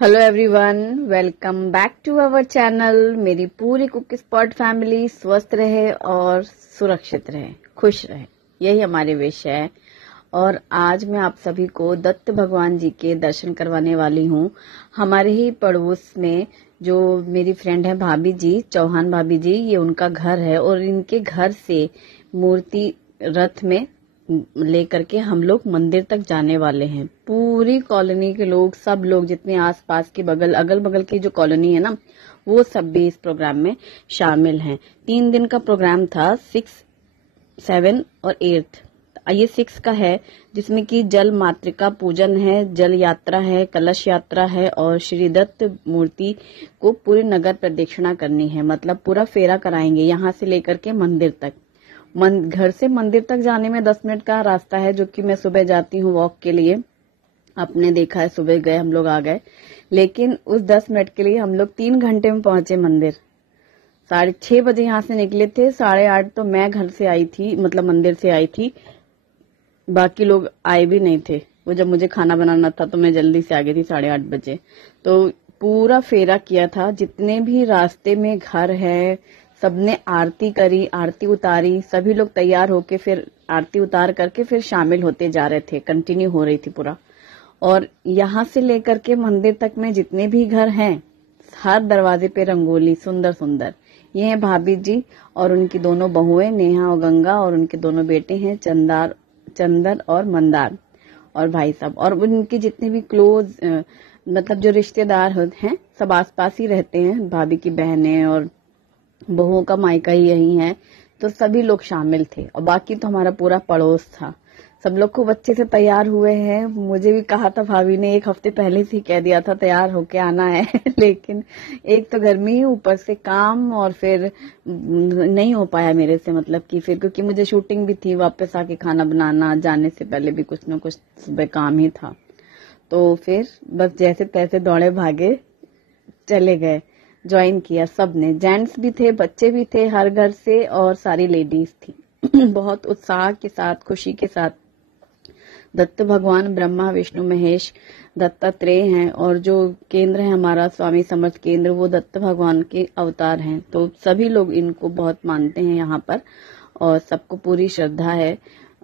Hello everyone, welcome back to our channel. मेरी पूरी cook spot family स्वस्थ रहे और सुरक्षित रहे, खुश रहे, यही हमारे विश है। और आज मैं आप सभी को दत्त भगवान जी के दर्शन करवाने वाली हूँ। हमारे ही पड़ोस में जो मेरी फ्रेंड है भाभी जी, चौहान भाभी जी, ये उनका घर है और इनके घर से मूर्ति रथ में लेकर के हम लोग मंदिर तक जाने वाले हैं। पूरी कॉलोनी के लोग, सब लोग जितने आसपास के अगल बगल की जो कॉलोनी है ना, वो सब भी इस प्रोग्राम में शामिल हैं। 3 दिन का प्रोग्राम था, 6, 7 और 8। ये 6 का है, जिसमें कि जल मातृका पूजन है, जल यात्रा है, कलश यात्रा है और श्री दत्त मूर्ति को पूरी नगर प्रदक्षिणा करनी है। मतलब पूरा फेरा कराएंगे यहाँ से लेकर के मंदिर तक। घर से मंदिर तक जाने में 10 मिनट का रास्ता है, जो कि मैं सुबह जाती हूँ वॉक के लिए। आपने देखा है, सुबह गए हम लोग, आ गए। लेकिन उस 10 मिनट के लिए हम लोग 3 घंटे में पहुंचे मंदिर। 6:30 बजे यहाँ से निकले थे, 8:30 तो मैं घर से आई थी, मतलब मंदिर से आई थी। बाकी लोग आए भी नहीं थे। वो जब मुझे खाना बनाना था तो मैं जल्दी से आ गई थी 8:30 बजे। तो पूरा फेरा किया था। जितने भी रास्ते में घर है, सबने आरती करी, आरती उतारी। सभी लोग तैयार होके फिर आरती उतार करके फिर शामिल होते जा रहे थे, कंटिन्यू हो रही थी पूरा। और यहाँ से लेकर के मंदिर तक में जितने भी घर हैं, हर दरवाजे पे रंगोली सुंदर सुंदर। ये है भाभी जी और उनकी दोनों बहुएं नेहा और गंगा, और उनके दोनों बेटे हैं चंदन और मंदार, और भाई साहब। और उनके जितने भी क्लोज मतलब जो रिश्तेदार हैं, सब आसपास ही रहते हैं। भाभी की बहनें और बहुओं का मायका ही यही है, तो सभी लोग शामिल थे। और बाकी तो हमारा पूरा पड़ोस था। सब लोग खूब अच्छे से तैयार हुए हैं। मुझे भी कहा था भाभी ने, 1 हफ्ते पहले से ही कह दिया था तैयार होके आना है लेकिन एक तो गर्मी, ऊपर से काम, और फिर नहीं हो पाया मेरे से। मतलब कि फिर क्योंकि मुझे शूटिंग भी थी, वापस आके खाना बनाना, जाने से पहले भी कुछ न कुछ सुबह काम ही था। तो फिर बस जैसे तैसे दौड़े भागे चले गए। ज्वाइन किया सबने, जेंट्स भी थे, बच्चे भी थे हर घर से, और सारी लेडीज थी बहुत उत्साह के साथ, खुशी के साथ। दत्त भगवान ब्रह्मा विष्णु महेश दत्तात्रेय हैं, और जो केंद्र है हमारा स्वामी समर्थ केंद्र, वो दत्त भगवान के अवतार हैं। तो सभी लोग इनको बहुत मानते हैं यहाँ पर, और सबको पूरी श्रद्धा है,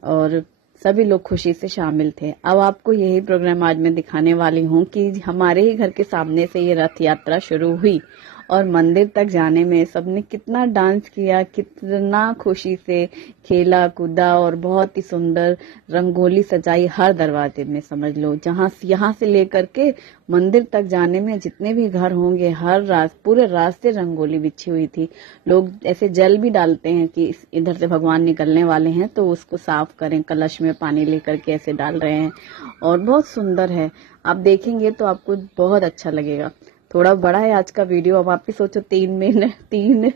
और सभी लोग खुशी से शामिल थे। अब आपको यही प्रोग्राम आज मैं दिखाने वाली हूँ कि हमारे ही घर के सामने से ये रथ यात्रा शुरू हुई, और मंदिर तक जाने में सबने कितना डांस किया, कितना खुशी से खेला कूदा, और बहुत ही सुंदर रंगोली सजाई हर दरवाजे में। समझ लो, यहाँ से लेकर के मंदिर तक जाने में जितने भी घर होंगे, पूरे रास्ते रंगोली बिछी हुई थी। लोग ऐसे जल भी डालते हैं कि इधर से भगवान निकलने वाले हैं तो उसको साफ करें, कलश में पानी लेकर के ऐसे डाल रहे हैं, और बहुत सुंदर है। आप देखेंगे तो आपको बहुत अच्छा लगेगा। थोड़ा बड़ा है आज का वीडियो। अब आप ही सोचो, 3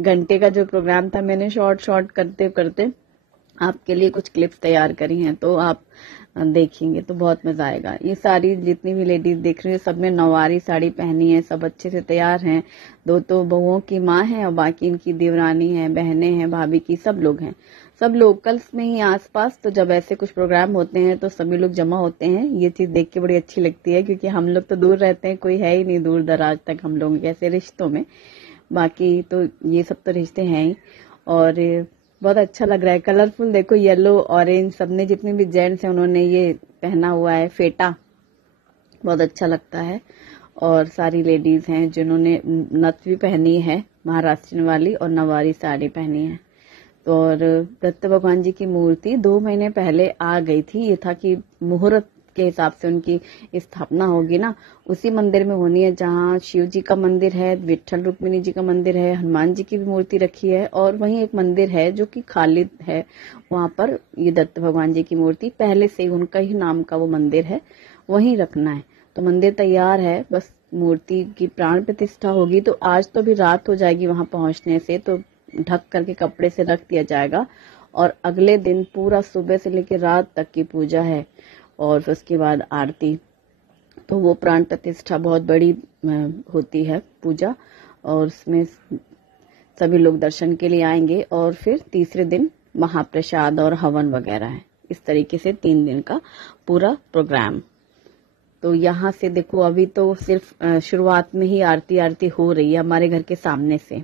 घंटे का जो प्रोग्राम था, मैंने शॉर्ट करते करते आपके लिए कुछ क्लिप्स तैयार करी हैं, तो आप देखेंगे तो बहुत मजा आएगा। ये सारी जितनी भी लेडीज देख रही है, सब ने नौवारी साड़ी पहनी है, सब अच्छे से तैयार हैं। 2 तो बहुओं की माँ है और बाकी इनकी देवरानी है, बहनें हैं, भाभी की, सब लोग हैं। सब लोकल्स में ही आसपास। तो जब ऐसे कुछ प्रोग्राम होते हैं तो सभी लोग जमा होते हैं। ये चीज देख के बड़ी अच्छी लगती है, क्योंकि हम लोग तो दूर रहते हैं, कोई है ही नहीं दूर दराज तक हम लोग कैसे रिश्तों में। बाकी तो ये सब तो रिश्ते हैं ही। और बहुत अच्छा लग रहा है, कलरफुल। देखो, येलो ऑरेंज, सबने जितने भी जेंट्स हैं उन्होंने ये पहना हुआ है, फेटा, बहुत अच्छा लगता है। और सारी लेडीज हैं जिन्होंने नथ भी पहनी है, महाराष्ट्र वाली, और नवारी साड़ी पहनी है। तो और दत्त भगवान जी की मूर्ति 2 महीने पहले आ गई थी। ये था कि मुहूर्त के हिसाब से उनकी स्थापना होगी ना, उसी मंदिर में होनी है जहाँ शिव जी का मंदिर है, विठ्ठल रुक्मिणी जी का मंदिर है, हनुमान जी की भी मूर्ति रखी है, और वहीं एक मंदिर है जो कि खाली है। वहां पर ये दत्त भगवान जी की मूर्ति पहले से उनका ही नाम का वो मंदिर है, वहीं रखना है। तो मंदिर तैयार है, बस मूर्ति की प्राण प्रतिष्ठा होगी। तो आज तो भी रात हो जाएगी वहां पहुंचने से, तो ढक करके कपड़े से रख दिया जाएगा। और अगले दिन पूरा सुबह से लेकर रात तक की पूजा है, और उसके बाद आरती। तो वो प्राण प्रतिष्ठा बहुत बड़ी होती है पूजा, और उसमें सभी लोग दर्शन के लिए आएंगे। और फिर तीसरे दिन महाप्रसाद और हवन वगैरह है। इस तरीके से 3 दिन का पूरा प्रोग्राम। तो यहाँ से देखो अभी तो सिर्फ शुरुआत में ही आरती आरती हो रही है हमारे घर के सामने से।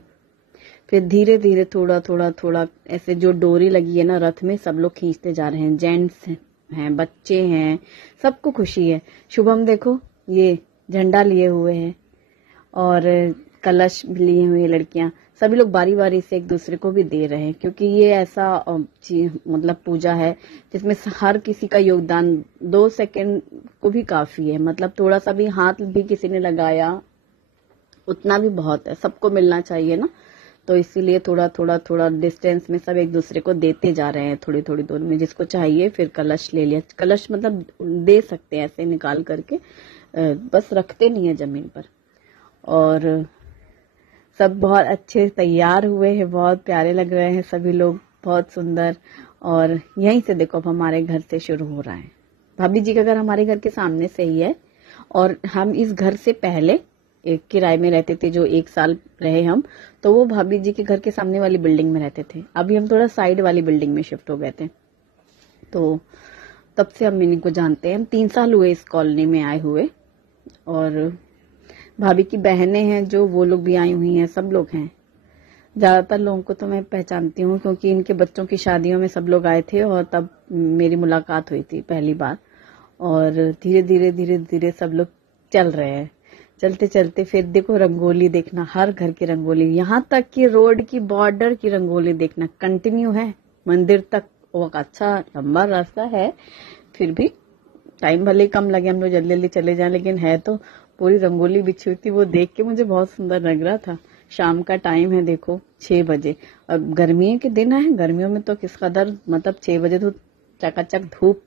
फिर धीरे धीरे थोड़ा थोड़ा थोड़ा ऐसे जो डोरी लगी है ना रथ में, सब लोग खींचते जा रहे हैं। जेंट्स हैं, बच्चे हैं, सबको खुशी है। शुभम देखो ये झंडा लिए हुए हैं और कलश भी लिए हुए हैं लड़कियां। सभी लोग बारी बारी से एक दूसरे को भी दे रहे हैं, क्योंकि ये ऐसा मतलब पूजा है जिसमें हर किसी का योगदान 2 सेकंड को भी काफी है। मतलब थोड़ा सा भी हाथ भी किसी ने लगाया उतना भी बहुत है, सबको मिलना चाहिए ना। तो इसीलिए थोड़ा थोड़ा थोड़ा डिस्टेंस में सब एक दूसरे को देते जा रहे हैं, थोड़ी थोड़ी दूर में जिसको चाहिए। फिर कलश ले लिया, कलश मतलब दे सकते हैं ऐसे निकाल करके, बस रखते नहीं है जमीन पर। और सब बहुत अच्छे तैयार हुए हैं, बहुत प्यारे लग रहे हैं सभी लोग, बहुत सुंदर। और यहीं से देखो अब हमारे घर से शुरू हो रहा है। भाभी जी का घर हमारे घर के सामने से ही है, और हम इस घर से पहले एक किराए में रहते थे, जो 1 साल रहे हम, तो वो भाभी जी के घर के सामने वाली बिल्डिंग में रहते थे। अभी हम थोड़ा साइड वाली बिल्डिंग में शिफ्ट हो गए थे, तो तब से हम इन्हीं को जानते हैं। हम 3 साल हुए इस कॉलोनी में आए हुए। और भाभी की बहनें हैं जो, वो लोग भी आई हुई हैं, सब लोग हैं। ज्यादातर लोगों को तो मैं पहचानती हूँ, क्योंकि इनके बच्चों की शादियों में सब लोग आए थे और तब मेरी मुलाकात हुई थी पहली बार। और धीरे धीरे धीरे धीरे सब लोग चल रहे हैं। चलते चलते फिर देखो रंगोली देखना, हर घर की रंगोली, यहाँ तक कि रोड की बॉर्डर की रंगोली देखना कंटिन्यू है मंदिर तक। वो अच्छा लंबा रास्ता है, फिर भी टाइम भले ही कम लगे, हम लोग जल्दी जल्दी चले जाएं, लेकिन है तो पूरी रंगोली बिछी हुई थी। वो देख के मुझे बहुत सुंदर लग रहा था। शाम का टाइम है देखो, 6 बजे। अब गर्मियों के दिन है, गर्मियों में तो किस कदर, मतलब 6 बजे तो चकाचक धूप।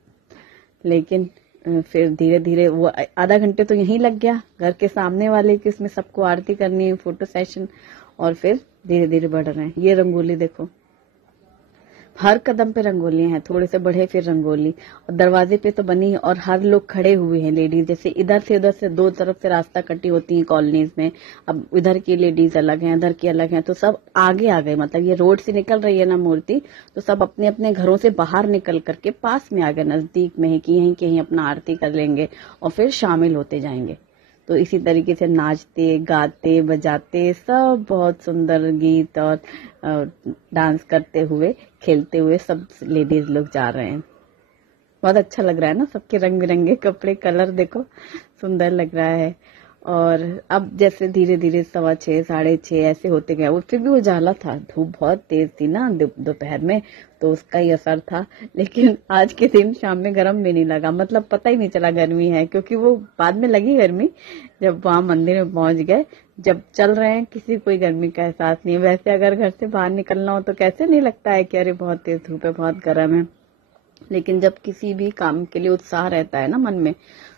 लेकिन फिर धीरे धीरे वो आधा घंटे तो यहीं लग गया घर के सामने वाले की, उसमें सबको आरती करनी है, फोटो सेशन, और फिर धीरे धीरे बढ़ रहे हैं। ये रंगोली देखो, हर कदम पे रंगोलियां हैं, थोड़े से बढ़े फिर रंगोली, और दरवाजे पे तो बनी, और हर लोग खड़े हुए हैं लेडीज। जैसे इधर से उधर से 2 तरफ से रास्ता कटी होती है कॉलोनीज में, अब इधर की लेडीज अलग हैं, इधर की अलग हैं, तो सब आगे आ गए। मतलब ये रोड से निकल रही है ना मूर्ति, तो सब अपने अपने घरों से बाहर निकल करके पास में आ गए, नजदीक में ही, कि यहीं कहीं अपना आरती कर लेंगे और फिर शामिल होते जाएंगे। तो इसी तरीके से नाचते गाते बजाते सब बहुत सुंदर गीत और डांस करते हुए खेलते हुए सब लेडीज लोग जा रहे हैं। बहुत अच्छा लग रहा है ना, सबके रंग बिरंगे कपड़े, कलर देखो सुंदर लग रहा है। और अब जैसे धीरे धीरे 6:15 6:30 ऐसे होते गए, वो फिर भी उजाला था, धूप बहुत तेज थी ना दोपहर में, तो उसका ही असर था। लेकिन आज के दिन शाम में गर्म भी नहीं लगा, मतलब पता ही नहीं चला गर्मी है, क्योंकि वो बाद में लगी गर्मी जब वहां मंदिर में पहुंच गए। जब चल रहे हैं किसी कोई गर्मी का एहसास नहीं है। वैसे अगर घर से बाहर निकलना हो तो कैसे नहीं लगता है कि अरे बहुत तेज धूप है, बहुत गर्म है। लेकिन जब किसी भी काम के लिए उत्साह रहता है ना मन में,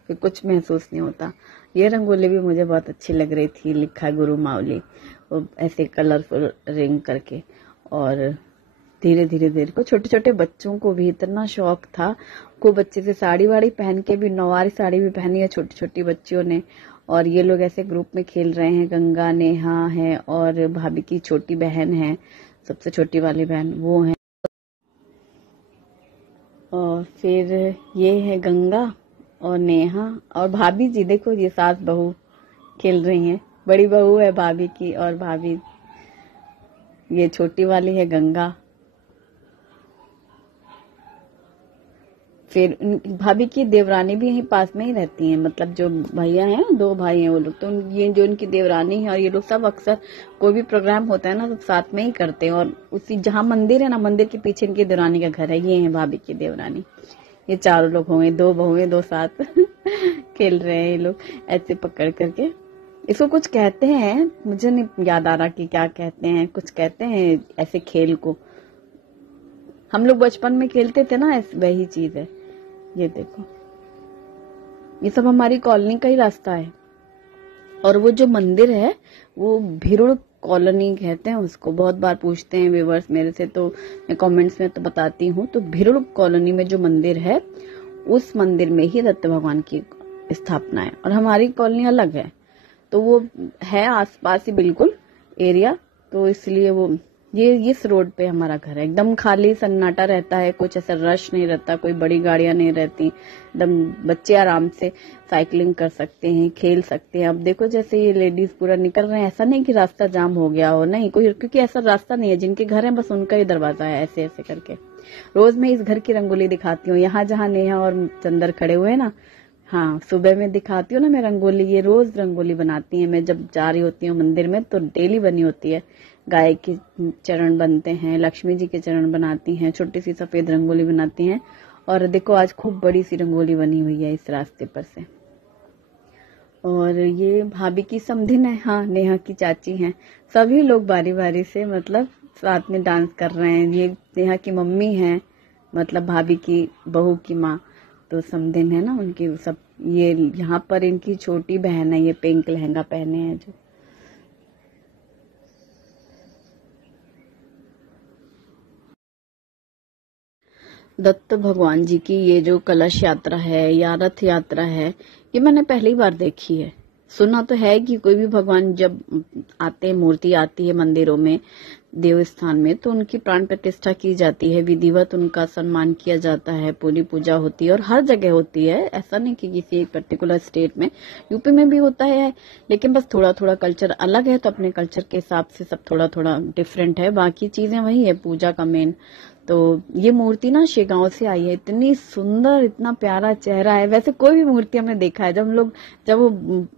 फिर कुछ महसूस नहीं होता। ये रंगोली भी मुझे बहुत अच्छी लग रही थी, लिखा गुरु मावली, वो ऐसे कलरफुल रिंग करके। और धीरे धीरे धीरे को छोटे छोटे बच्चों को भी इतना शौक था, को बच्चे से साड़ी वाड़ी पहन के भी, नौवारी साड़ी भी पहनी है छोटी छोटी बच्चियों ने। और ये लोग ऐसे ग्रुप में खेल रहे हैं। गंगा, नेहा है और भाभी की छोटी बहन है, सबसे छोटी वाली बहन वो है। और फिर ये है गंगा और नेहा और भाभी जी, देखो ये सास बहू खेल रही हैं। बड़ी बहू है भाभी की, और भाभी ये छोटी वाली है गंगा। फिर भाभी की देवरानी भी यहीं पास में ही रहती हैं, मतलब जो भैया हैं 2 भाई हैं वो लोग, तो ये जो इनकी देवरानी है, और ये लोग सब अक्सर कोई भी प्रोग्राम होता है ना तो साथ में ही करते हैं। और उसी जहाँ मंदिर है ना, मंदिर के पीछे इनकी देवरानी का घर है, ये है भाभी की देवरानी। ये चारों लोग होंगे, 2 बहुएं 2 साथ खेल रहे हैं ये लोग ऐसे पकड़ करके। इसको कुछ कहते हैं, मुझे नहीं याद आ रहा कि क्या कहते हैं, कुछ कहते हैं ऐसे खेल को, हम लोग बचपन में खेलते थे ना, वही चीज है। ये देखो, ये सब हमारी कॉलोनी का ही रास्ता है। और वो जो मंदिर है वो भिरुड़ कॉलोनी कहते हैं उसको। बहुत बार पूछते हैं व्यूवर्स मेरे से, तो मैं कमेंट्स में तो बताती हूँ। तो भिरुड़ कॉलोनी में जो मंदिर है, उस मंदिर में ही दत्त भगवान की स्थापना है, और हमारी कॉलोनी अलग है। तो वो है आसपास ही बिल्कुल एरिया, तो इसलिए वो ये इस रोड पे हमारा घर है, एकदम खाली सन्नाटा रहता है, कुछ ऐसा रश नहीं रहता, कोई बड़ी गाड़ियां नहीं रहती, एकदम बच्चे आराम से साइकिलिंग कर सकते हैं, खेल सकते हैं। अब देखो जैसे ये लेडीज पूरा निकल रहे हैं, ऐसा नहीं कि रास्ता जाम हो गया हो, नहीं कोई, क्योंकि ऐसा रास्ता नहीं है, जिनके घर है बस उनका ही दरवाजा है, ऐसे ऐसे करके। रोज मैं इस घर की रंगोली दिखाती हूँ, यहाँ जहाँ नेहा और चंदर खड़े हुए हैं ना, हाँ सुबह में दिखाती हूँ ना मैं रंगोली, ये रोज रंगोली बनाती है। मैं जब जा रही होती हूँ मंदिर में तो डेली बनी होती है। गाय के चरण बनते हैं, लक्ष्मी जी के चरण बनाती हैं, छोटी सी सफेद रंगोली बनाती हैं। और देखो आज खूब बड़ी सी रंगोली बनी हुई है इस रास्ते पर से। और ये भाभी की समधिन है, हाँ नेहा की चाची हैं। सभी लोग बारी बारी से मतलब साथ में डांस कर रहे हैं। ये नेहा की मम्मी है, मतलब भाभी की बहू की माँ, तो समधिन है ना उनकी सब। ये यहाँ पर इनकी छोटी बहन है, ये पिंक लहंगा पहने हैं जो। दत्त भगवान जी की ये जो कलश यात्रा है या रथ यात्रा है, ये मैंने पहली बार देखी है। सुना तो है कि कोई भी भगवान जब आते हैं, मूर्ति आती है मंदिरों में, देव स्थान में, तो उनकी प्राण प्रतिष्ठा की जाती है, विधिवत उनका सम्मान किया जाता है, पूरी पूजा होती है और हर जगह होती है। ऐसा नहीं कि किसी एक पर्टिकुलर स्टेट में, यूपी में भी होता है, लेकिन बस थोड़ा थोड़ा कल्चर अलग है, तो अपने कल्चर के हिसाब से सब थोड़ा थोड़ा डिफरेंट है, बाकी चीजें वही है, पूजा का मेन। तो ये मूर्ति ना शेगांव से आई है, इतनी सुंदर, इतना प्यारा चेहरा है। वैसे कोई भी मूर्ति हमने देखा है, जब वो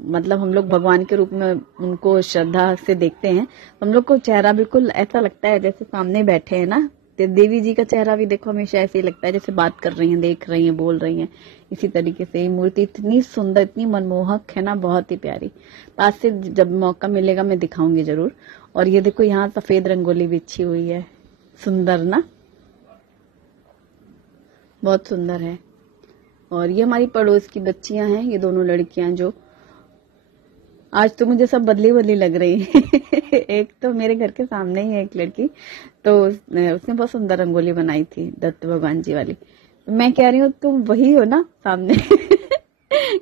मतलब हम लोग भगवान के रूप में उनको श्रद्धा से देखते हैं, हम लोग को चेहरा बिल्कुल ऐसा लगता है जैसे सामने बैठे हैं ना। तो देवी जी का चेहरा भी देखो हमेशा ऐसे ही लगता है जैसे बात कर रही हैं, देख रही हैं, बोल रही हैं। इसी तरीके से ये मूर्ति इतनी सुंदर, इतनी मनमोहक है ना, बहुत ही प्यारी। पास से जब मौका मिलेगा मैं दिखाऊंगी जरूर। और ये देखो यहाँ सफेद रंगोली बिछी हुई है, सुंदर ना, बहुत सुंदर है। और ये हमारी पड़ोस की बच्चियां हैं, ये दोनों लड़कियां जो आज तो मुझे सब बदली बदली लग रही है। एक तो मेरे घर के सामने ही है एक लड़की, तो उसने बहुत सुंदर रंगोली बनाई थी दत्त भगवान जी वाली। मैं कह रही हूँ तुम वही हो ना सामने।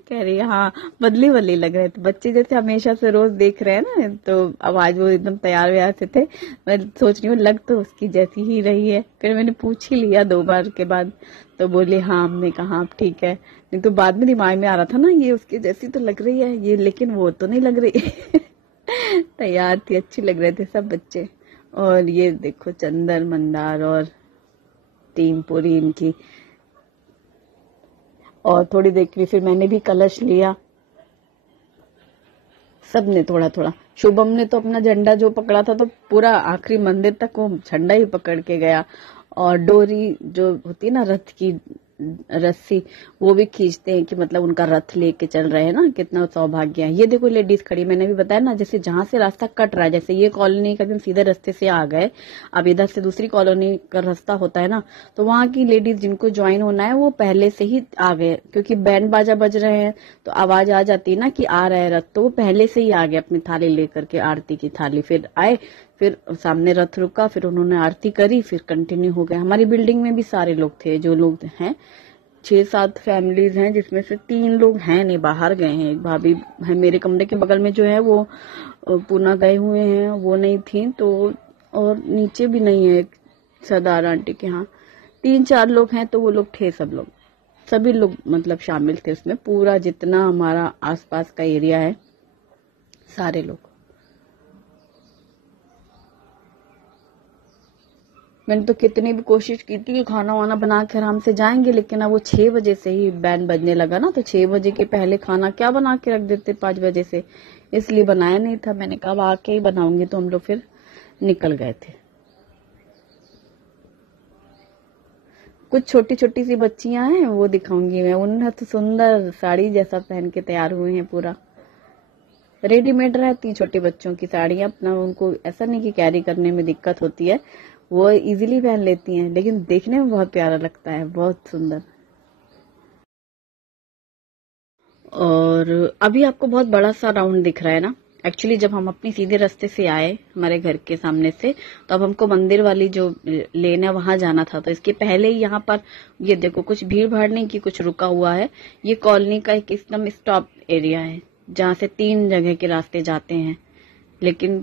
कह रही है हाँ, बदली बदली लग रहे थे बच्चे, जैसे हमेशा से रोज देख रहे हैं ना। तो अब आज वो एकदम तैयार व्यार से थे, मैं सोच रही हूँ लग तो उसकी जैसी ही रही है। फिर मैंने पूछ ही लिया 2 बार के बाद, तो बोले हाँ। हमने कहा हाँ ठीक है, नहीं तो बाद में दिमाग में आ रहा था ना ये उसकी जैसी तो लग रही है ये, लेकिन वो तो नहीं लग रही। तैयार थी, अच्छी लग रहे थे सब बच्चे। और ये देखो चंदर मंदार और टीम पूरी इनकी। और थोड़ी देर के लिए फिर मैंने भी कलश लिया, सबने थोड़ा थोड़ा। शुभम ने तो अपना झंडा जो पकड़ा था तो पूरा आखिरी मंदिर तक वो झंडा ही पकड़ के गया। और डोरी जो होती है ना रथ की रस्सी, वो भी खींचते हैं कि मतलब उनका रथ लेके चल रहे हैं ना, कितना सौभाग्य है। ये देखो लेडीज खड़ी, मैंने भी बताया ना, जैसे जहां से रास्ता कट रहा है, जैसे ये कॉलोनी का एकदम सीधे रास्ते से आ गए, अब इधर से दूसरी कॉलोनी का रास्ता होता है ना, तो वहां की लेडीज जिनको ज्वाइन होना है वो पहले से ही आ गए, क्योंकि बैंड बाजा बज रहे हैं तो आवाज आ जाती है ना कि आ रहा है रथ, तो वो पहले से ही आ गए अपनी थाली लेकर के, आरती की थाली। फिर आए, फिर सामने रथ रुका, फिर उन्होंने आरती करी, फिर कंटिन्यू हो गया। हमारी बिल्डिंग में भी सारे लोग थे, जो लोग हैं 6-7 फैमिलीज हैं, जिसमें से 3 लोग हैं नहीं, बाहर गए हैं। एक भाभी है मेरे कमरे के बगल में जो है वो पूना गए हुए हैं, वो नहीं थी तो। और नीचे भी नहीं है, सरदार आंटी के यहाँ 3-4 लोग हैं, तो वो लोग थे सब लोग, सभी लोग मतलब शामिल थे उसमें, पूरा जितना हमारा आसपास का एरिया है सारे लोग। मैंने तो कितनी भी कोशिश की थी कि खाना वाना बना के आराम से जाएंगे, लेकिन अब वो 6 बजे से ही बैंड बजने लगा ना, तो 6 बजे के पहले खाना क्या बना के रख देते 5 बजे से, इसलिए बनाया नहीं था। मैंने कहा आके ही बनाऊंगी, तो हम लोग फिर निकल गए थे। कुछ छोटी छोटी सी बच्चियां हैं, वो दिखाऊंगी मैं। उन्हें तो सुंदर साड़ी जैसा पहन के तैयार हुए हैं, पूरा रेडीमेड रहती छोटे बच्चों की साड़ियां, अपना उनको ऐसा नहीं कि कैरी करने में दिक्कत होती है, वो इजीली पहन लेती हैं, लेकिन देखने में बहुत प्यारा लगता है, बहुत सुंदर। और अभी आपको बहुत बड़ा सा राउंड दिख रहा है ना, एक्चुअली जब हम अपनी सीधे रास्ते से आए हमारे घर के सामने से, तो अब हमको मंदिर वाली जो लेन है वहां जाना था। तो इसके पहले ही यहाँ पर ये देखो कुछ भीड़ भाड़ नहीं की, कुछ रुका हुआ है। ये कॉलोनी का एक एकदम स्टॉप एरिया है, जहाँ से 3 जगह के रास्ते जाते हैं, लेकिन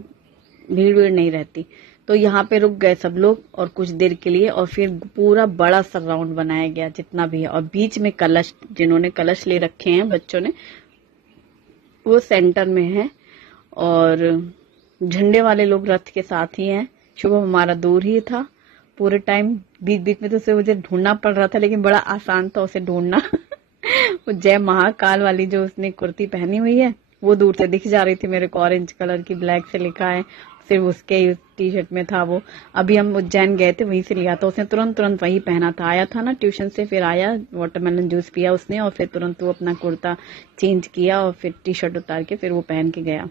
भीड़ भीड़ नहीं रहती। तो यहाँ पे रुक गए सब लोग और कुछ देर के लिए, और फिर पूरा बड़ा सा राउंड बनाया गया जितना भी है, और बीच में कलश, जिन्होंने कलश ले रखे हैं बच्चों ने, वो सेंटर में है, और झंडे वाले लोग रथ के साथ ही हैं। शुभम हमारा दूर ही था पूरे टाइम, बीच बीच में तो उसे मुझे ढूंढना पड़ रहा था, लेकिन बड़ा आसान था उसे ढूंढना। वो जय महाकाल वाली जो उसने कुर्ती पहनी हुई है वो दूर से दिख जा रही थी मेरे को, ऑरेंज कलर की, ब्लैक से लिखा है, सिर्फ उसके टी शर्ट में था वो। अभी हम उज्जैन गए थे, वहीं से लिया था उसने, तुरंत वही पहना था। आया था ना ट्यूशन से, फिर आया, वाटरमेलन जूस पिया उसने, और फिर तुरंत वो अपना कुर्ता चेंज किया और फिर टी शर्ट उतार के फिर वो पहन के गया।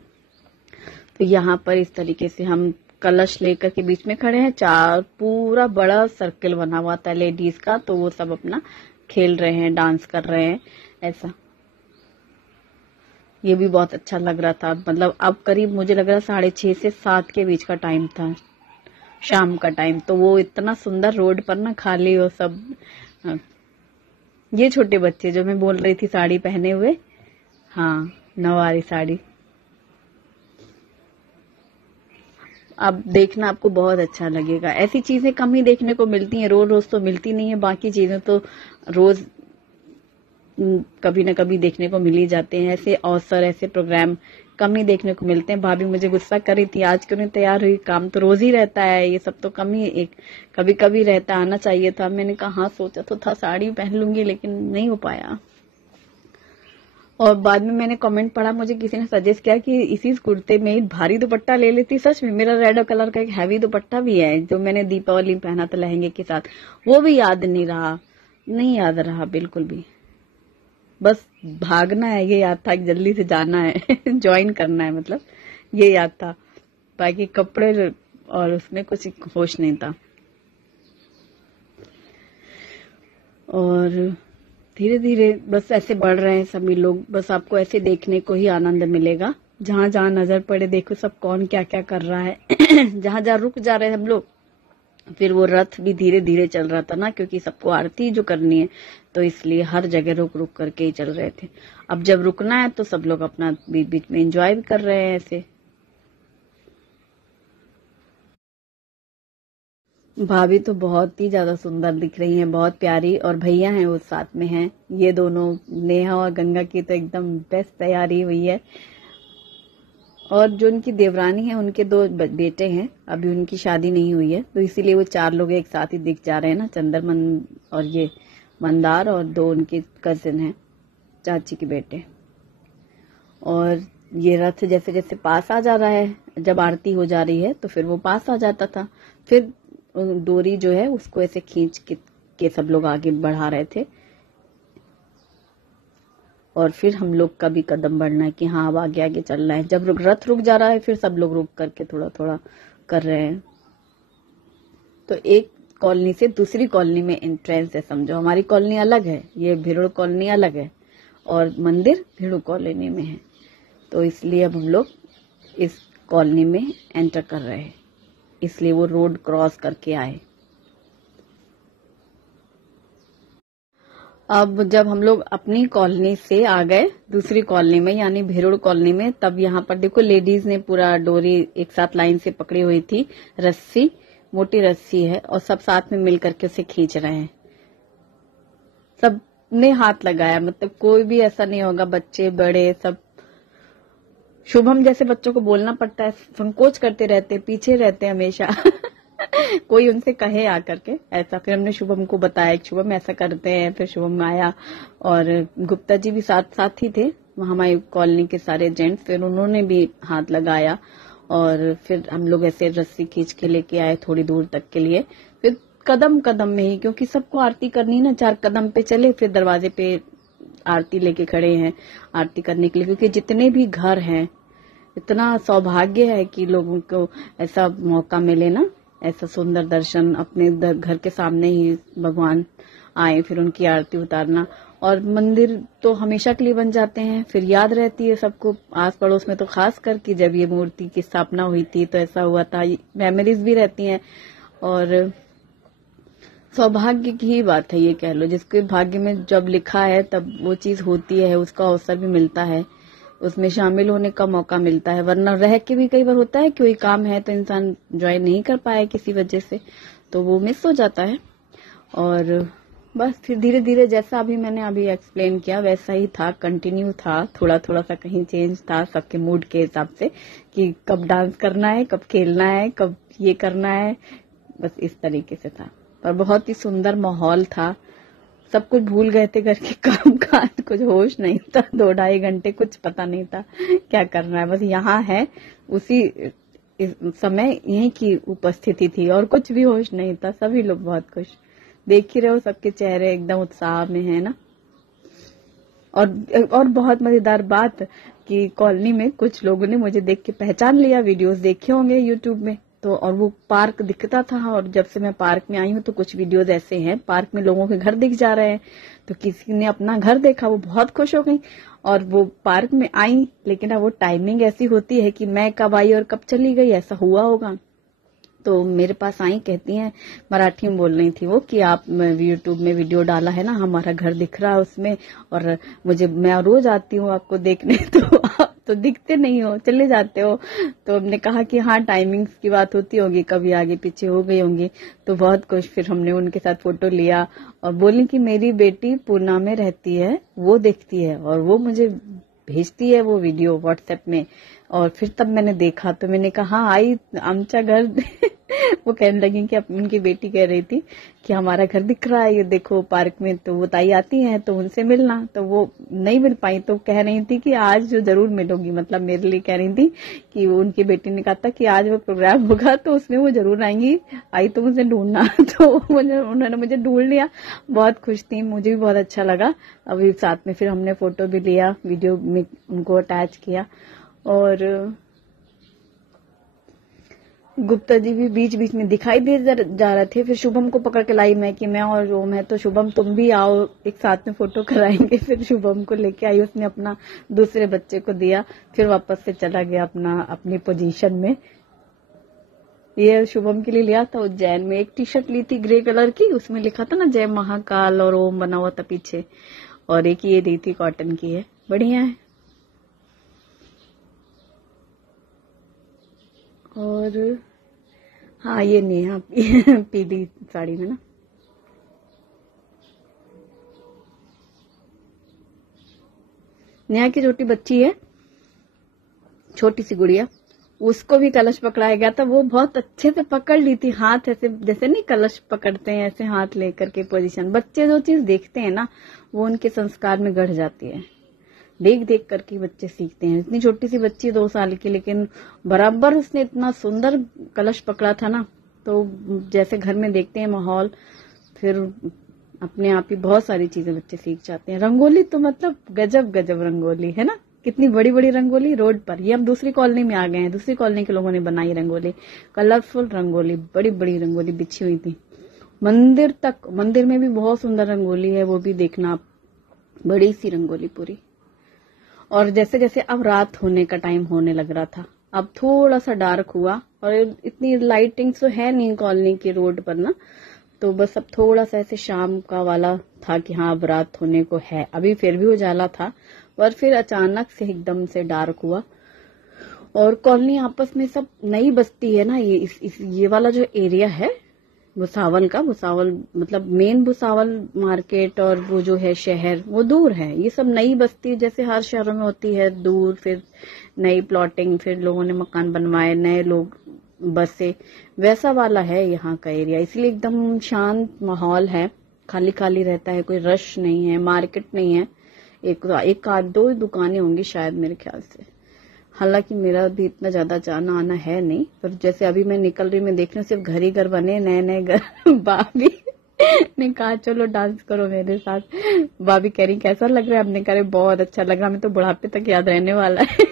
तो यहाँ पर इस तरीके से हम कलश लेकर के बीच में खड़े हैं, चार पूरा बड़ा सर्कल बना हुआ था लेडीज का, तो वो सब अपना खेल रहे हैं, डांस कर रहे हैं ऐसा। ये भी बहुत अच्छा लग रहा था। मतलब अब करीब मुझे लग रहा 6:30 से 7 के बीच का टाइम था, शाम का टाइम। तो वो इतना सुंदर रोड पर ना, खाली वो सब, ये छोटे बच्चे जो मैं बोल रही थी साड़ी पहने हुए, हाँ, नवारी साड़ी। अब देखना आपको बहुत अच्छा लगेगा। ऐसी चीजें कम ही देखने को मिलती हैं, रोज रोज तो मिलती नहीं है। बाकी चीजें तो रोज कभी न कभी देखने को मिल ही जाते हैं। ऐसे अवसर, ऐसे प्रोग्राम कम ही देखने को मिलते हैं। भाभी मुझे गुस्सा कर रही थी, आज क्यों नहीं तैयार हुई, काम तो रोज ही रहता है, ये सब तो कम ही एक कभी कभी रहता, आना चाहिए था। मैंने कहा हाँ, सोचा तो था साड़ी पहन लूंगी, लेकिन नहीं हो पाया। और बाद में मैंने कमेंट पढ़ा, मुझे किसी ने सजेस्ट किया कि इसी कुर्ते में भारी दुपट्टा ले लेती। सच में मेरा रेड कलर का एक हैवी दुपट्टा भी है जो मैंने दीपावली में पहना था लहंगे के साथ, वो भी याद नहीं रहा, नहीं याद रहा बिल्कुल भी। बस भागना है ये याद था कि जल्दी से जाना है ज्वाइन करना है, मतलब ये याद था। बाकी कपड़े और उसमें कुछ होश नहीं था। और धीरे धीरे बस ऐसे बढ़ रहे हैं सभी लोग। बस आपको ऐसे देखने को ही आनंद मिलेगा, जहां जहां नजर पड़े देखो सब कौन क्या क्या कर रहा है। जहां जहां रुक जा रहे हैं हम लोग, फिर वो रथ भी धीरे धीरे चल रहा था ना, क्योंकि सबको आरती जो करनी है, तो इसलिए हर जगह रुक रुक करके ही चल रहे थे। अब जब रुकना है तो सब लोग अपना बीच बीच में एंजॉय भी कर रहे हैं ऐसे। भाभी तो बहुत ही ज्यादा सुंदर दिख रही हैं, बहुत प्यारी, और भैया हैं वो साथ में हैं, ये दोनों नेहा और गंगा की तो एकदम बेस्ट तैयारी हुई है। और जो उनकी देवरानी है, उनके 2 बेटे हैं, अभी उनकी शादी नहीं हुई है, तो इसीलिए वो 4 लोग एक साथ ही दिख जा रहे हैं ना, चंद्रमन और ये मंदार, और 2 उनके कजिन हैं, चाची के बेटे। और ये रथ जैसे जैसे पास आ जा रहा है, जब आरती हो जा रही है तो फिर वो पास आ जाता था, फिर डोरी जो है उसको ऐसे खींच के सब लोग आगे बढ़ा रहे थे। और फिर हम लोग का भी कदम बढ़ना है कि हाँ अब आगे आगे चलना है। जब रथ रुक जा रहा है, फिर सब लोग रुक करके थोड़ा थोड़ा कर रहे हैं। तो एक कॉलोनी से दूसरी कॉलोनी में एंट्रेंस है, समझो हमारी कॉलोनी अलग है, ये भिड़ुड़ कॉलोनी अलग है, और मंदिर भिड़ुड़ कॉलोनी में है। तो इसलिए अब हम लोग इस कॉलोनी में एंटर कर रहे हैं, इसलिए वो रोड क्रॉस करके आए। अब जब हम लोग अपनी कॉलोनी से आ गए दूसरी कॉलोनी में, यानी भिड़ुड़ कॉलोनी में, तब यहाँ पर देखो लेडीज ने पूरा डोरी एक साथ लाइन से पकड़ी हुई थी, रस्सी, मोटी रस्सी है, और सब साथ में मिल करके उसे खींच रहे हैं। सब ने हाथ लगाया, मतलब कोई भी ऐसा नहीं होगा, बच्चे बड़े सब। शुभम जैसे बच्चों को बोलना पड़ता है, संकोच करते रहते, पीछे रहते हमेशा। कोई उनसे कहे आकर के ऐसा। फिर हमने शुभम को बताया कि शुभम ऐसा करते हैं, फिर शुभम आया, और गुप्ता जी भी साथ साथ ही थे, हमारी कॉलोनी के सारे जेंट्स, फिर उन्होंने भी हाथ लगाया, और फिर हम लोग ऐसे रस्सी खींच के लेके आए थोड़ी दूर तक के लिए। फिर कदम कदम में ही, क्योंकि सबको आरती करनी ना, 4 कदम पे चले, फिर दरवाजे पे आरती लेके खड़े हैं आरती करने के लिए, क्योंकि जितने भी घर हैं, इतना सौभाग्य है कि लोगों को ऐसा मौका मिले ना, ऐसा सुंदर दर्शन, अपने घर के सामने ही भगवान आए, फिर उनकी आरती उतारना। और मंदिर तो हमेशा के लिए बन जाते हैं, फिर याद रहती है सबको, आस पड़ोस में तो खास कर कि जब ये मूर्ति की स्थापना हुई थी तो ऐसा हुआ था, मेमोरीज भी रहती हैं। और सौभाग्य की ही बात है, ये कह लो, जिसके भाग्य में जब लिखा है तब वो चीज होती है, उसका अवसर भी मिलता है। उसमें शामिल होने का मौका मिलता है। वरना रह के भी कई बार होता है कोई काम है तो इंसान ज्वाइन नहीं कर पाया किसी वजह से, तो वो मिस हो जाता है। और बस फिर धीरे धीरे जैसा अभी मैंने अभी एक्सप्लेन किया वैसा ही था, कंटिन्यू था। थोड़ा थोड़ा सा कहीं चेंज था सबके मूड के हिसाब से कि कब डांस करना है, कब खेलना है, कब ये करना है, बस इस तरीके से था। पर बहुत ही सुंदर माहौल था। सब कुछ भूल गए थे, घर के काम काज, कुछ होश नहीं था। 2-2.5 घंटे कुछ पता नहीं था क्या करना है, बस यहाँ है उसी इस समय यहीं की उपस्थिति थी और कुछ भी होश नहीं था। सभी लोग बहुत खुश, देख ही रहे हो सबके चेहरे एकदम उत्साह में है ना। और बहुत मजेदार बात कि कॉलोनी में कुछ लोगों ने मुझे देख के पहचान लिया, वीडियोस देखे होंगे यूट्यूब में तो, और वो पार्क दिखता था। और जब से मैं पार्क में आई हूँ तो कुछ वीडियोस ऐसे हैं पार्क में लोगों के घर दिख जा रहे हैं, तो किसी ने अपना घर देखा, वो बहुत खुश हो गई और वो पार्क में आई। लेकिन अब वो टाइमिंग ऐसी होती है कि मैं कब आई और कब चली गई ऐसा हुआ होगा। तो मेरे पास आई, कहती हैं, मराठी में बोल रही थी वो कि आप यूट्यूब में वीडियो डाला है ना, हमारा घर दिख रहा है उसमें, और मैं रोज आती हूँ आपको देखने तो आप तो दिखते नहीं हो, चले जाते हो। तो हमने कहा कि हाँ टाइमिंग्स की बात होती होगी, कभी आगे पीछे हो गई होंगी। तो बहुत कुछ, फिर हमने उनके साथ फोटो लिया और बोली कि मेरी बेटी पूना में रहती है, वो देखती है और वो मुझे भेजती है वो वीडियो व्हाट्सएप में। और फिर तब मैंने देखा तो मैंने कहा हाँ आई आमचा घर वो कहने लगी कि उनकी बेटी कह रही थी कि हमारा घर दिख रहा है, ये देखो पार्क में, तो वो ताई आती हैं तो उनसे मिलना। तो वो नहीं मिल पाई तो कह रही थी कि आज जो जरूर मिलोगी, मतलब मेरे लिए कह रही थी कि वो उनकी बेटी ने कहा था कि आज वो प्रोग्राम होगा तो उसमें वो जरूर आएंगी, आई तो मुझे ढूंढना तो उन्होंने मुझे ढूंढ लिया, बहुत खुश थी, मुझे भी बहुत अच्छा लगा। अभी साथ में फिर हमने फोटो भी लिया, वीडियो में उनको अटैच किया। और गुप्ता जी भी बीच बीच में दिखाई दे जा रहे थे। फिर शुभम को पकड़ के लाई मैं कि मैं और रोम है तो शुभम तुम भी आओ, एक साथ में फोटो कराएंगे। फिर शुभम को लेके आई, उसने अपना दूसरे बच्चे को दिया, फिर वापस से चला गया अपनी पोजीशन में। ये शुभम के लिए लिया था उज्जैन में, एक टी शर्ट ली थी ग्रे कलर की, उसमें लिखा था ना जय महाकाल और ओम बना हुआ था पीछे, और एक ये दी थी कॉटन की है, बढ़िया है। और हाँ ये नेहा पीली साड़ी में ना, नेहा की छोटी बच्ची है, छोटी सी गुड़िया, उसको भी कलश पकड़ाया गया था। वो बहुत अच्छे से पकड़ ली थी, हाथ ऐसे जैसे नहीं कलश पकड़ते हैं ऐसे हाथ लेकर के पोजीशन। बच्चे जो चीज देखते हैं ना वो उनके संस्कार में गढ़ जाती है, देख देख करके बच्चे सीखते हैं। इतनी छोटी सी बच्ची 2 साल की, लेकिन बराबर उसने इतना सुंदर कलश पकड़ा था ना, तो जैसे घर में देखते हैं माहौल, फिर अपने आप ही बहुत सारी चीजें बच्चे सीख जाते हैं। रंगोली तो मतलब गजब गजब रंगोली है ना, कितनी बड़ी बड़ी रंगोली रोड पर। ये हम दूसरी कॉलोनी में आ गए हैं, दूसरी कॉलोनी के लोगों ने बनाई रंगोली, कलरफुल रंगोली, बड़ी बड़ी रंगोली बिछी हुई थी। मंदिर तक, मंदिर में भी बहुत सुंदर रंगोली है, वो भी देखना आप, बड़ी सी रंगोली पूरी। और जैसे जैसे अब रात होने का टाइम होने लग रहा था, अब थोड़ा सा डार्क हुआ, और इतनी लाइटिंग तो है नहीं कॉलोनी के रोड पर ना, तो बस अब थोड़ा सा ऐसे शाम का वाला था कि हाँ अब रात होने को है। अभी फिर भी उजाला था, पर फिर अचानक से एकदम से डार्क हुआ। और कॉलोनी आपस में सब नई बस्ती है ना, ये वाला जो एरिया है भुसावल का, भुसावल मतलब मेन भुसावल मार्केट और वो जो है शहर वो दूर है। ये सब नई बस्ती जैसे हर शहरों में होती है, दूर, फिर नई प्लॉटिंग, फिर लोगों ने मकान बनवाए, नए लोग बसे, वैसा वाला है यहाँ का एरिया। इसलिए एकदम शांत माहौल है, खाली खाली रहता है, कोई रश नहीं है, मार्केट नहीं है। एक आध 2 दुकानें होंगी शायद मेरे ख्याल से। हालांकि मेरा भी इतना ज्यादा जाना आना है नहीं, पर जैसे अभी मैं निकल रही, मैं देख रही हूँ सिर्फ घर ही घर बने, नए नए घर। भाभी ने कहा चलो डांस करो मेरे साथ। भाभी कह रही कैसा लग रहा है, हमने कहा बहुत अच्छा लग रहा, हमें तो बुढ़ापे तक याद रहने वाला है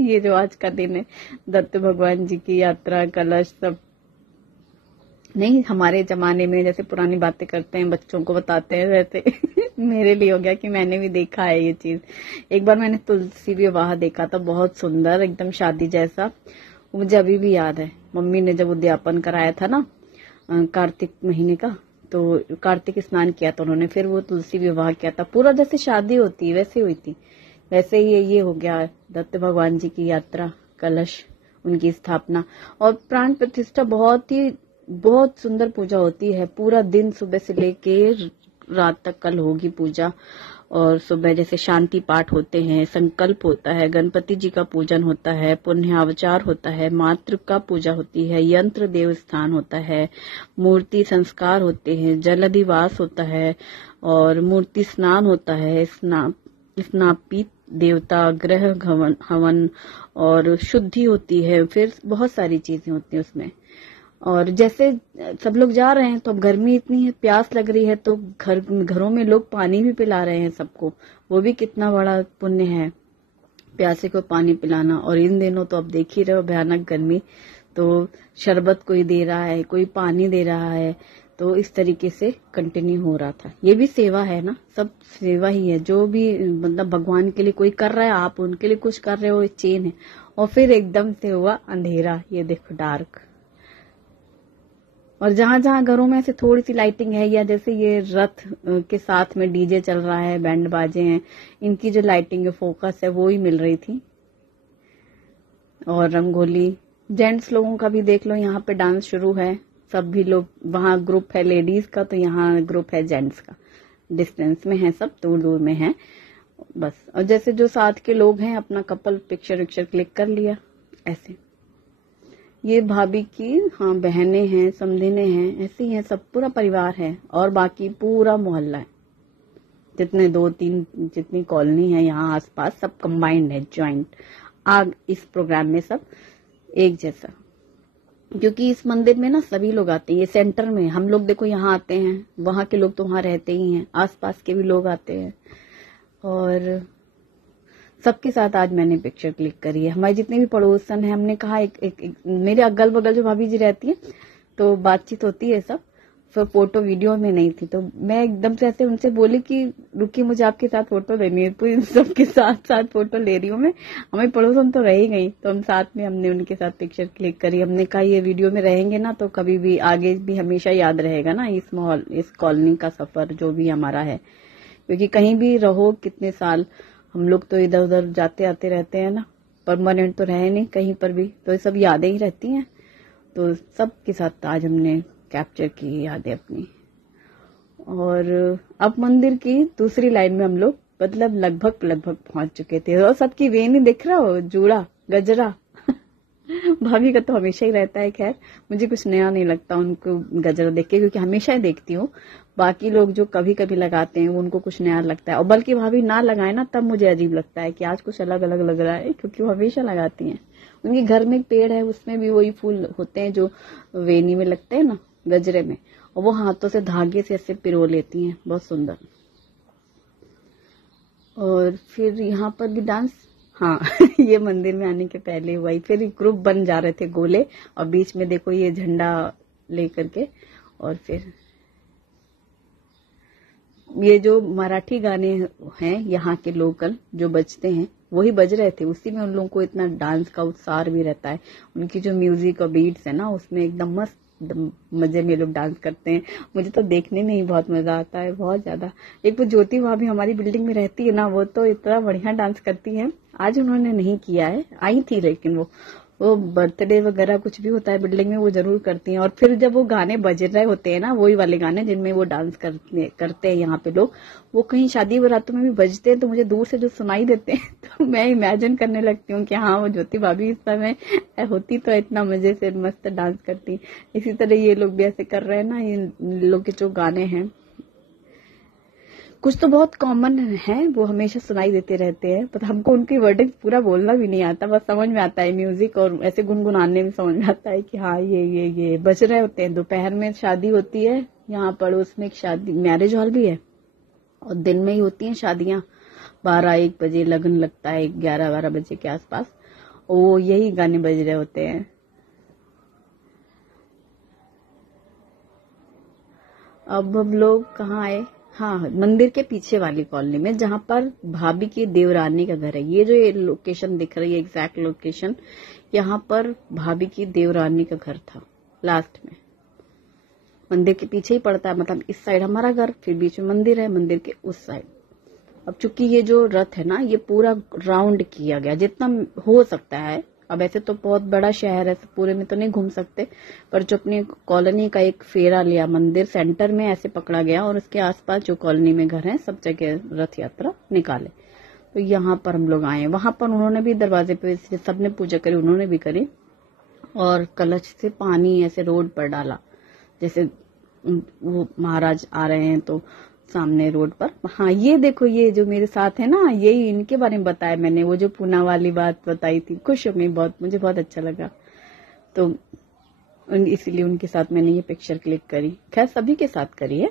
ये जो आज का दिन है, दत्त भगवान जी की यात्रा, कलश सब। नहीं, हमारे जमाने में जैसे पुरानी बातें करते हैं, बच्चों को बताते हैं, वैसे मेरे लिए हो गया कि मैंने भी देखा है ये चीज। एक बार मैंने तुलसी विवाह देखा था, बहुत सुंदर, एकदम शादी जैसा। मुझे अभी भी याद है, मम्मी ने जब उद्यापन कराया था ना कार्तिक महीने का, तो कार्तिक स्नान किया था उन्होंने, फिर वो तुलसी विवाह किया था, पूरा जैसे शादी होती है वैसे हुई थी। वैसे ही ये हो गया दत्त भगवान जी की यात्रा, कलश, उनकी स्थापना और प्राण प्रतिष्ठा। बहुत सुंदर पूजा होती है। पूरा दिन सुबह से लेके रात तक कल होगी पूजा। और सुबह जैसे शांति पाठ होते हैं, संकल्प होता है, गणपति जी का पूजन होता है, पुण्यावचार होता है, मातृ का पूजा होती है, यंत्र देव स्थान होता है, मूर्ति संस्कार होते हैं, जल अधिवास होता है और मूर्ति स्नान होता है, स्नापित देवता ग्रह हवन और शुद्धि होती है। फिर बहुत सारी चीजें होती हैं उसमें। और जैसे सब लोग जा रहे हैं तो अब गर्मी इतनी है, प्यास लग रही है, तो घरों में लोग पानी भी पिला रहे हैं सबको। वो भी कितना बड़ा पुण्य है, प्यासे को पानी पिलाना। और इन दिनों तो अब देख ही रहे हो भयानक गर्मी, तो शरबत कोई दे रहा है, कोई पानी दे रहा है। तो इस तरीके से कंटिन्यू हो रहा था। ये भी सेवा है ना, सब सेवा ही है। जो भी मतलब भगवान के लिए कोई कर रहा है, आप उनके लिए कुछ कर रहे हो, चेन है। और फिर एकदम से हुआ अंधेरा, ये देखो डार्क। और जहां जहां घरों में ऐसे थोड़ी सी लाइटिंग है, या जैसे ये रथ के साथ में डीजे चल रहा है, बैंड बाजे हैं, इनकी जो लाइटिंग है, फोकस है, वो ही मिल रही थी। और रंगोली, जेंट्स लोगों का भी देख लो, यहाँ पे डांस शुरू है। सब भी लोग, वहां ग्रुप है लेडीज का, तो यहाँ ग्रुप है जेंट्स का। डिस्टेंस में है, सब दूर दूर में है बस। और जैसे जो साथ के लोग हैं, अपना कपल पिक्चर विक्चर क्लिक कर लिया ऐसे। ये भाभी की हाँ बहनें हैं, समधिने हैं, ऐसे ही है, सब पूरा परिवार है। और बाकी पूरा मोहल्ला है, जितने 2-3 जितनी कॉलोनी है यहाँ आसपास, सब कंबाइंड है, ज्वाइंट। आग इस प्रोग्राम में सब एक जैसा, क्योंकि इस मंदिर में ना सभी लोग आते हैं। ये सेंटर में हम लोग देखो यहाँ आते हैं, वहां के लोग तो वहां रहते ही हैं, आसपास के भी लोग आते हैं। और सबके साथ आज मैंने पिक्चर क्लिक करी है। हमारे जितने भी पड़ोसन है, हमने कहा एक मेरे अगल बगल जो भाभी जी रहती है, तो बातचीत होती है सब। फिर फोटो वीडियो में नहीं थी, तो मैं एकदम से ऐसे उनसे बोली कि रुकी, मुझे आपके साथ फोटो लेनी है। तो इन सबके साथ साथ फोटो ले रही हूँ मैं। हमारे पड़ोसन तो रह ही गई, तो हम साथ में हमने उनके साथ पिक्चर क्लिक करी। हमने कहा ये वीडियो में रहेंगे ना, तो कभी भी आगे भी हमेशा याद रहेगा ना इस कॉलोनी का सफर जो भी हमारा है। क्योंकि कहीं भी रहो कितने साल, हम लोग तो इधर उधर जाते आते रहते हैं ना, परमानेंट तो रहे नहीं कहीं पर भी, तो ये सब यादें ही रहती हैं। तो सबके साथ आज हमने कैप्चर की यादें अपनी। और अब मंदिर की दूसरी लाइन में हम लोग मतलब लगभग पहुंच चुके थे। और सबकी वे नहीं दिख रहा हो, जूड़ा गजरा भाभी का तो हमेशा ही रहता है। खैर मुझे कुछ नया नहीं लगता उनको गजरा देख के, क्योंकि हमेशा ही देखती हूँ। बाकी लोग जो कभी कभी लगाते हैं उनको कुछ नया लगता है, और बल्कि भाभी ना लगाए ना तब मुझे अजीब लगता है कि आज कुछ अलग अलग लग रहा है, क्योंकि वो हमेशा लगाती हैं। उनके घर में एक पेड़ है, उसमें भी वही फूल होते हैं जो वेनी में लगते हैं ना, गजरे में, और वो हाथों से धागे से ऐसे पिरो लेती हैं, बहुत सुंदर। और फिर यहाँ पर भी डांस, हाँ ये मंदिर में आने के पहले हुआ ही। फिर ग्रुप बन जा रहे थे गोले, और बीच में देखो ये झंडा लेकर के। और फिर ये जो मराठी गाने हैं यहाँ के लोकल जो बजते हैं, वही बज रहे थे। उसी में उन लोगों को इतना डांस का उत्साह भी रहता है। उनकी जो म्यूजिक और बीट्स है ना, उसमें एकदम मस्त मजे में लोग डांस करते हैं। मुझे तो देखने में ही बहुत मजा आता है, बहुत ज्यादा। एक वो ज्योति भाभी हमारी बिल्डिंग में रहती है ना, वो तो इतना बढ़िया डांस करती है। आज उन्होंने नहीं किया है, आई थी, लेकिन वो बर्थडे वगैरह कुछ भी होता है बिल्डिंग में, वो जरूर करती हैं। और फिर जब वो गाने बज रहे होते हैं ना, वही वाले गाने जिनमें वो डांस करते हैं यहाँ पे लोग, वो कहीं शादी बारातों में भी बजते हैं, तो मुझे दूर से जो सुनाई देते हैं तो मैं इमेजिन करने लगती हूँ कि हाँ वो ज्योति भाभी इस समय होती तो इतना मजे से मस्त डांस करती। इसी तरह ये लोग भी ऐसे कर रहे हैं ना, इन लोग के जो गाने हैं कुछ तो बहुत कॉमन है, वो हमेशा सुनाई देते रहते हैं, पर हमको उनकी वर्डिंग पूरा बोलना भी नहीं आता, बस समझ में आता है म्यूजिक, और ऐसे गुनगुनाने में समझ में आता है कि हाँ ये बज रहे होते हैं। दोपहर में शादी होती है यहाँ पड़ोस में, एक शादी मैरिज हॉल भी है, और दिन में ही होती हैं शादियां। 12-1 बजे लगन लगता है, 11-12 बजे के आसपास, वो यही गाने बज रहे होते हैं। अब हम लोग कहाँ आए, हाँ मंदिर के पीछे वाली कॉलोनी में, जहां पर भाभी की देवरानी का घर है। ये जो ये लोकेशन दिख रही है, एग्जैक्ट लोकेशन, यहाँ पर भाभी की देवरानी का घर था लास्ट में। मंदिर के पीछे ही पड़ता है, मतलब इस साइड हमारा घर, फिर बीच में मंदिर है, मंदिर के उस साइड। अब चूंकि ये जो रथ है ना, ये पूरा राउंड किया गया जितना हो सकता है। अब ऐसे तो बहुत बड़ा शहर है, पूरे में तो नहीं घूम सकते, पर जो अपनी कॉलोनी का एक फेरा लिया, मंदिर सेंटर में ऐसे पकड़ा गया और उसके आसपास जो कॉलोनी में घर हैं सब जगह रथ यात्रा निकाले। तो यहाँ पर हम लोग आए, वहां पर उन्होंने भी दरवाजे पे सबने पूजा करी, उन्होंने भी करी, और कलश से पानी ऐसे रोड पर डाला, जैसे वो महाराज आ रहे हैं तो सामने रोड पर। हाँ, ये देखो, ये जो मेरे साथ है ना, यही इनके बारे में बताया मैंने, वो जो पूना वाली बात बताई थी। खुश हो गई बहुत, मुझे बहुत अच्छा लगा, तो इसीलिए उनके साथ मैंने ये पिक्चर क्लिक करी। खैर सभी के साथ करी है,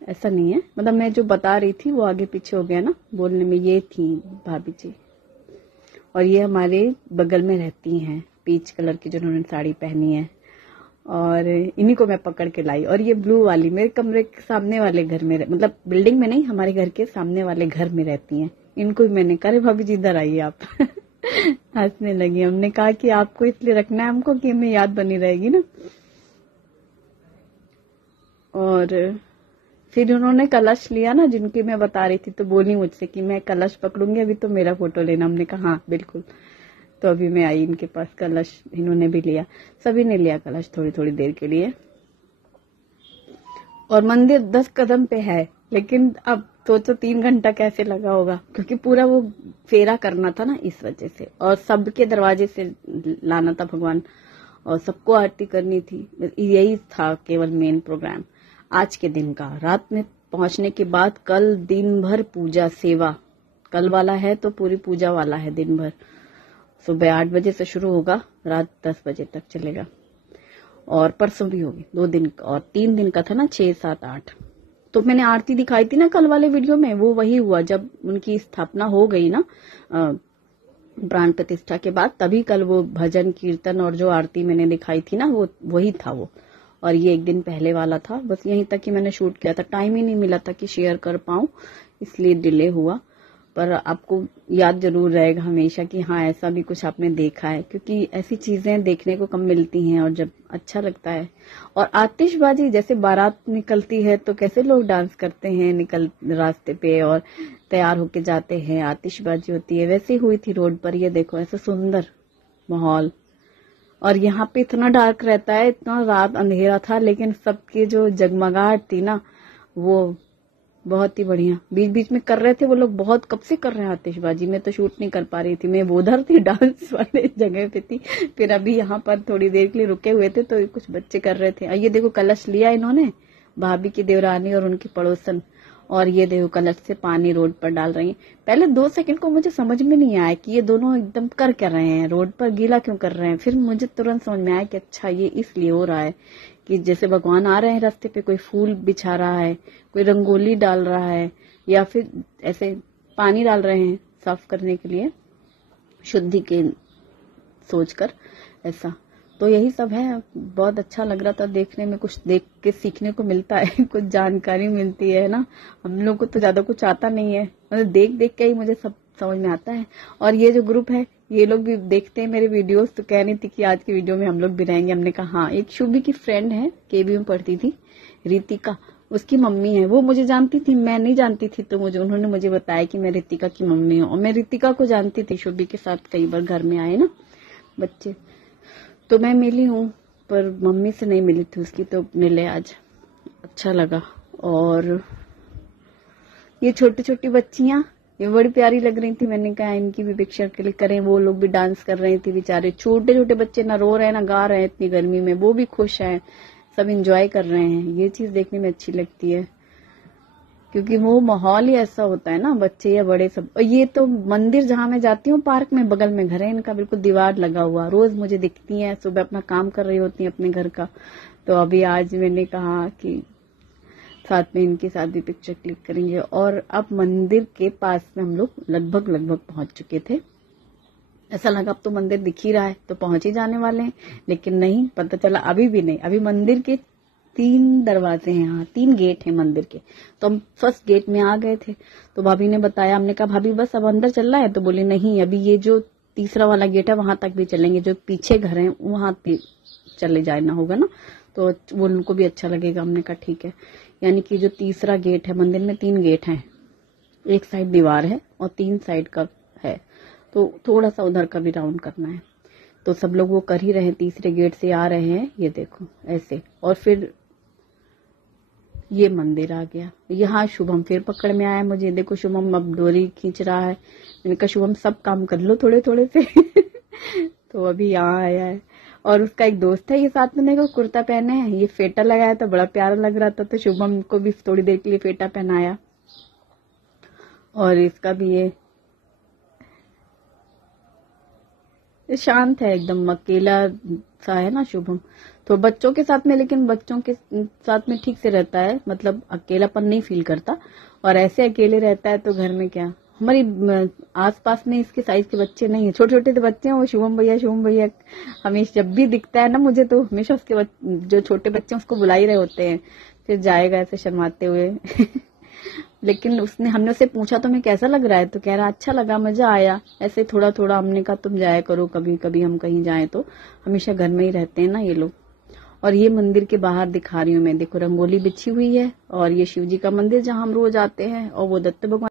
ऐसा नहीं है, मतलब मैं जो बता रही थी वो आगे पीछे हो गया ना बोलने में। ये थी भाभी जी, और ये हमारे बगल में रहती हैं, पीच कलर की जिन्होंने साड़ी पहनी है, और इन्हीं को मैं पकड़ के लाई। और ये ब्लू वाली मेरे कमरे के सामने वाले घर में, मतलब बिल्डिंग में नहीं, हमारे घर के सामने वाले घर में रहती हैं। इनको भी मैंने कहा, भाभी जी इधर आइए आप। हंसने लगी। हमने कहा कि आपको इसलिए रखना है हमको कि हमें याद बनी रहेगी ना। और फिर उन्होंने कलश लिया ना, जिनकी मैं बता रही थी, तो बोली मुझसे कि मैं कलश पकड़ूंगी अभी, तो मेरा फोटो लेना। हमने कहा हाँ बिल्कुल। तो अभी मैं आई इनके पास, कलश इन्होंने भी लिया, सभी ने लिया कलश थोड़ी थोड़ी देर के लिए। और मंदिर 10 कदम पे है, लेकिन अब सोचो 3 घंटा कैसे लगा होगा, क्योंकि पूरा वो फेरा करना था ना, इस वजह से। और सबके दरवाजे से लाना था भगवान, और सबको आरती करनी थी। यही था केवल मेन प्रोग्राम आज के दिन का। रात में पहुंचने के बाद कल दिन भर पूजा सेवा, कल वाला है तो पूरी पूजा वाला है दिन भर। सुबह 8 बजे से शुरू होगा, रात 10 बजे तक चलेगा। और परसों भी होगी, 2 दिन और 3 दिन का था ना, 6, 7, 8। तो मैंने आरती दिखाई थी ना कल वाले वीडियो में, वो वही हुआ जब उनकी स्थापना हो गई ना, प्राण प्रतिष्ठा के बाद, तभी कल वो भजन कीर्तन और जो आरती मैंने दिखाई थी ना, वो वही था वो। और ये 1 दिन पहले वाला था। बस यहीं तक ही मैंने शूट किया था, टाइम ही नहीं मिला था कि शेयर कर पाऊं, इसलिए डिले हुआ। पर आपको याद जरूर रहेगा हमेशा कि हाँ ऐसा भी कुछ आपने देखा है, क्योंकि ऐसी चीजें देखने को कम मिलती हैं और जब अच्छा लगता है। और आतिशबाजी, जैसे बारात निकलती है तो कैसे लोग डांस करते हैं निकल रास्ते पे और तैयार होके जाते हैं, आतिशबाजी होती है, वैसे हुई थी रोड पर। ये देखो ऐसा सुंदर माहौल। और यहाँ पे इतना डार्क रहता है, इतना रात अंधेरा था, लेकिन सबकी जो जगमगाहट थी ना, वो बहुत ही बढ़िया। बीच बीच में कर रहे थे वो लोग, बहुत कब से कर रहे हैं आतिशबाजी। मैं तो शूट नहीं कर पा रही थी, मैं वो उधर थी डांस वाले जगह पे थी। फिर अभी यहाँ पर थोड़ी देर के लिए रुके हुए थे तो कुछ बच्चे कर रहे थे। ये देखो कलश लिया इन्होंने, भाभी की देवरानी और उनकी पड़ोसन। और ये देखो कलश से पानी रोड पर डाल रही है। पहले 2 सेकंड को मुझे समझ में नहीं आया कि ये दोनों एकदम कर क्या रहे हैं, रोड पर गीला क्यों कर रहे हैं। फिर मुझे तुरंत समझ में आया कि अच्छा ये इसलिए हो रहा है कि जैसे भगवान आ रहे हैं रास्ते पे, कोई फूल बिछा रहा है, कोई रंगोली डाल रहा है, या फिर ऐसे पानी डाल रहे हैं साफ करने के लिए, शुद्धि के सोचकर ऐसा। तो यही सब है। बहुत अच्छा लग रहा था देखने में, कुछ देख के सीखने को मिलता है, कुछ जानकारी मिलती है ना। हम लोग को तो ज्यादा कुछ आता नहीं है, मतलब देख देख के ही मुझे सब समझ में आता है। और ये जो ग्रुप है ये लोग भी देखते हैं मेरे वीडियोस, तो कह रही थी कि आज की वीडियो में हम लोग भी रहेंगे। हमने कहा हाँ। एक शुभी की फ्रेंड है, केबी में पढ़ती थी, रितिका, उसकी मम्मी है। वो मुझे जानती थी, मैं नहीं जानती थी, तो उन्होंने मुझे बताया कि मैं रितिका की मम्मी हूँ। और मैं रितिका को जानती थी, शुभी के साथ कई बार घर में आए ना बच्चे, तो मैं मिली हूँ, पर मम्मी से नहीं मिली थी उसकी, तो मिले आज, अच्छा लगा। और ये छोटी छोटी बच्चियां, ये बड़ी प्यारी लग रही थी। मैंने कहा इनकी भी पिक्चर क्लिक करें। वो लोग भी डांस कर रहे थे बेचारे, छोटे छोटे बच्चे, ना रो रहे हैं ना गा रहे हैं इतनी गर्मी में, वो भी खुश हैं, सब एंजॉय कर रहे हैं। ये चीज देखने में अच्छी लगती है, क्योंकि वो माहौल ही ऐसा होता है ना, बच्चे या बड़े सब। और ये तो मंदिर जहां मैं जाती हूँ, पार्क में बगल में घर है इनका, बिल्कुल दीवार लगा हुआ, रोज मुझे दिखती हैं, सुबह अपना काम कर रही होती हैं अपने घर का। तो अभी आज मैंने कहा कि साथ में इनके साथ भी पिक्चर क्लिक करेंगे। और अब मंदिर के पास में हम लोग लगभग पहुंच चुके थे। ऐसा लगा अब तो मंदिर दिख ही रहा है तो पहुंच ही जाने वाले हैं, लेकिन नहीं, पता चला अभी भी नहीं। अभी मंदिर के 3 दरवाजे हैं, यहाँ 3 गेट हैं मंदिर के। तो हम फर्स्ट गेट में आ गए थे, तो भाभी ने बताया, हमने कहा भाभी बस अब अंदर चलना है, तो बोली नहीं अभी ये जो तीसरा वाला गेट है वहां तक भी चलेंगे, जो पीछे घर है वहां पे चले जाना होगा ना, तो वो उनको भी अच्छा लगेगा। हमने कहा ठीक है। यानी कि जो तीसरा गेट है, मंदिर में 3 गेट हैं, एक साइड दीवार है और 3 साइड का है, तो थोड़ा सा उधर का भी राउंड करना है। तो सब लोग वो कर ही रहे हैं, तीसरे गेट से आ रहे हैं, ये देखो ऐसे। और फिर ये मंदिर आ गया। यहाँ शुभम फिर पकड़ में आया मुझे, देखो शुभम अब डोरी खींच रहा है। मैंने कहा शुभम सब काम कर लो थोड़े थोड़े से तो अभी यहाँ आया है। और उसका एक दोस्त है, ये साथ में देखो कुर्ता पहने हैं, ये फेटा लगाया था, बड़ा प्यारा लग रहा था, तो शुभम को भी थोड़ी देर के लिए फेटा पहनाया। और इसका भी ये शांत है एकदम, अकेला सा है ना शुभम, तो बच्चों के साथ में, लेकिन बच्चों के साथ में ठीक से रहता है, मतलब अकेलापन नहीं फील करता। और ऐसे अकेले रहता है तो घर में क्या, हमारी आसपास में इसके साइज के बच्चे नहीं है, छोटे छोटे तो बच्चे हैं, वो शुभम भैया हमेशा जब भी दिखता है ना मुझे, तो हमेशा उसके जो छोटे बच्चे उसको बुला ही रहे होते हैं, फिर जाएगा ऐसे शर्माते हुए लेकिन हमने उससे पूछा तुम्हें कैसा लग रहा है, तो कह रहा अच्छा लगा, मजा आया। ऐसे थोड़ा थोड़ा हमने कहा तुम जाया करो, कभी कभी हम कहीं जाएं तो, हमेशा घर में ही रहते हैं ना ये लोग। और ये मंदिर के बाहर दिखा रही हूँ मैं, देखो रंगोली बिछी हुई है, और ये शिव जी का मंदिर जहाँ हम रोज आते हैं, और वो दत्त भगवान